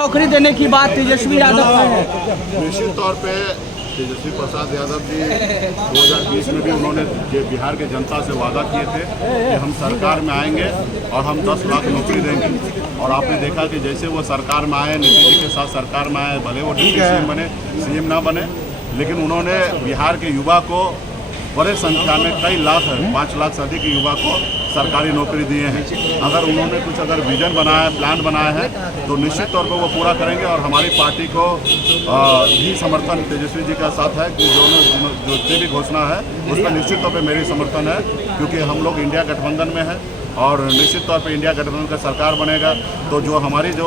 नौकरी देने की बात तेजस्वी यादव है। निश्चित तौर पे तेजस्वी प्रसाद यादव जी 2020 में भी उन्होंने बिहार के जनता से वादा किए थे कि हम सरकार में आएंगे और हम 10 लाख नौकरी देंगे। और आपने देखा कि जैसे वो सरकार में आए, नीतीश जी के साथ सरकार में आए, भले वो डिप्टी सीएम बने, सीएम ना बने, लेकिन उन्होंने बिहार के युवा को बड़े संख्या में, कई लाख, 5 लाख से अधिक युवा को सरकारी नौकरी दिए हैं। अगर उन्होंने कुछ विजन बनाया है, प्लान बनाया है, तो निश्चित तौर पर वो पूरा करेंगे। और हमारी पार्टी को भी समर्थन तेजस्वी जी का साथ है कि जो भी घोषणा है उस पर निश्चित तौर पर मेरी समर्थन है, क्योंकि हम लोग इंडिया गठबंधन में हैं और निश्चित तौर पे इंडिया गठबंधन का सरकार बनेगा तो जो हमारी जो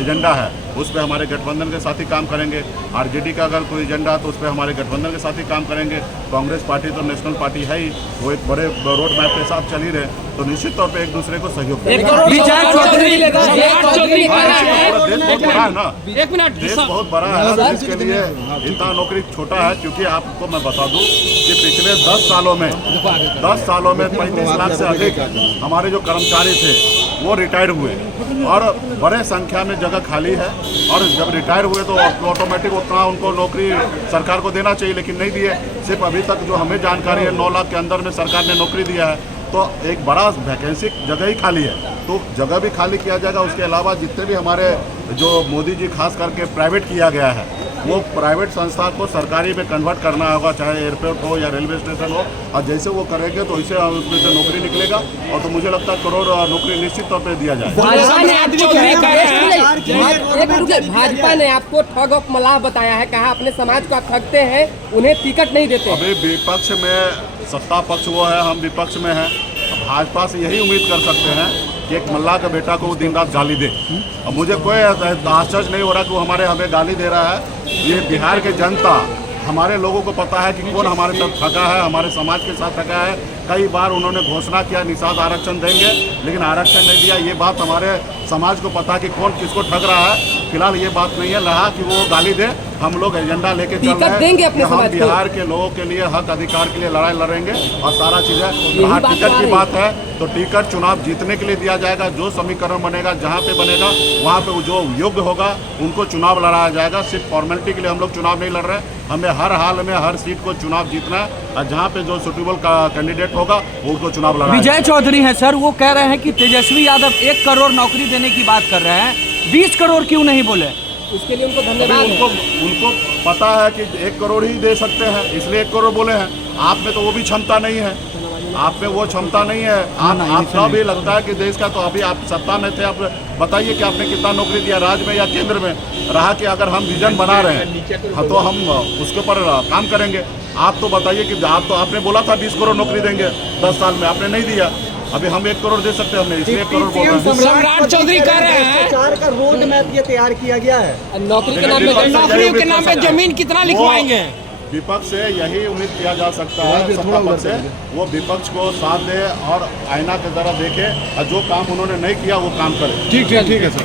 एजेंडा है उस पर हमारे गठबंधन के साथ ही काम करेंगे। आरजेडी का अगर कोई एजेंडा है तो उस पर हमारे गठबंधन के साथ ही काम करेंगे। कांग्रेस पार्टी तो नेशनल पार्टी है ही, वो एक बड़े रोड मैप के साथ चल ही रहे, तो निश्चित तौर पे एक दूसरे को सहयोग देश बहुत बड़ा है, इसके लिए इतना नौकरी छोटा है। क्योंकि आपको मैं बता दूं कि पिछले 10 सालों में 35 लाख से अधिक हमारे जो कर्मचारी थे वो रिटायर हुए और बड़े संख्या में जगह खाली है। और जब रिटायर हुए तो ऑटोमेटिक उतना उनको नौकरी सरकार को देना चाहिए, लेकिन नहीं दिए। सिर्फ अभी तक जो हमें जानकारी है 9 लाख के अंदर में सरकार ने नौकरी दिया है, तो एक बड़ा वैकेंसी जगह ही खाली है, तो जगह भी खाली किया जाएगा। उसके अलावा जितने भी हमारे जो मोदी जी खास करके प्राइवेट किया गया है, वो प्राइवेट संस्था को सरकारी में कन्वर्ट करना होगा, चाहे एयरपोर्ट हो या रेलवे स्टेशन हो। और जैसे वो करेंगे तो इससे उसमें से नौकरी निकलेगा और तो मुझे लगता है करोड़ नौकरी निश्चित तौर पर दिया जाएगा। भाजपा ने आपको ठग और मलाह बताया है, कहा अपने समाज को आप ठगते हैं, उन्हें टिकट नहीं देते। अभी विपक्ष में, सत्ता पक्ष वो है, हम विपक्ष में हैं। भाजपा से यही उम्मीद कर सकते हैं कि एक मल्लाह का बेटा को वो दिन रात गाली दे। अब मुझे कोई आश्चर्य नहीं हो रहा कि वो हमें गाली दे रहा है। ये बिहार की जनता, हमारे लोगों को पता है कि कौन हमारे साथ ठगा है, हमारे समाज के साथ ठगा है। कई बार उन्होंने घोषणा किया निषाद आरक्षण देंगे, लेकिन आरक्षण नहीं दिया। ये बात हमारे समाज को पता है कि कौन किसको ठग रहा है। फिलहाल ये बात नहीं है रहा कि वो गाली दे। हम लोग एजेंडा लेके चल रहे हैं कि हम बिहार के लोगों के लिए, हक अधिकार के लिए लड़ाई लड़ेंगे और सारा चीज़ें। वहाँ टिकट की बात है तो टिकट चुनाव जीतने के लिए दिया जाएगा। जो समीकरण बनेगा, जहाँ पे बनेगा, वहाँ पे जो योग्य होगा उनको चुनाव लड़ाया जाएगा। सिर्फ फॉर्मेलिटी के लिए हम लोग चुनाव नहीं लड़ रहे हैं। हमें हर हाल में हर सीट को चुनाव जीतना है और जहाँ पे जो सुटेबल कैंडिडेट होगा वो उनको चुनाव लड़ाना है। विजय चौधरी हैं सर, वो कह रहे हैं कि तेजस्वी यादव 1 करोड़ नौकरी देने की बात कर रहे हैं, 20 करोड़ क्यों नहीं बोले? उसके लिए उनको धन्यवाद। उनको पता है कि 1 करोड़ ही दे सकते हैं, इसलिए 1 करोड़ बोले हैं। आप में तो वो भी क्षमता नहीं है, आप में वो क्षमता नहीं है। आपका भी लगता है कि देश का, तो अभी आप सत्ता में थे, आप बताइए कि आपने कितना नौकरी दिया राज्य में या केंद्र में। रहा कि अगर हम विजन बना रहे हैं तो हम उसके ऊपर काम करेंगे। आप तो बताइए कि आपने बोला था 20 करोड़ नौकरी देंगे 10 साल में, आपने नहीं दिया। अभी हम 1 करोड़ दे सकते हैं, हमने इसलिए 1 करोड़ बोल रहे हैं। सम्राट चौधरी कह रहे हैं प्रचार का रोड मैप ये तैयार किया गया है। नौकरी के नाम पे जमीन कितना लिखवाएंगे? विपक्ष से यही उम्मीद किया जा सकता है, सत्ता पक्ष से वो विपक्ष को साथ दे और आईना की तरह देखे और जो काम उन्होंने नहीं किया वो काम करे। ठीक है सर।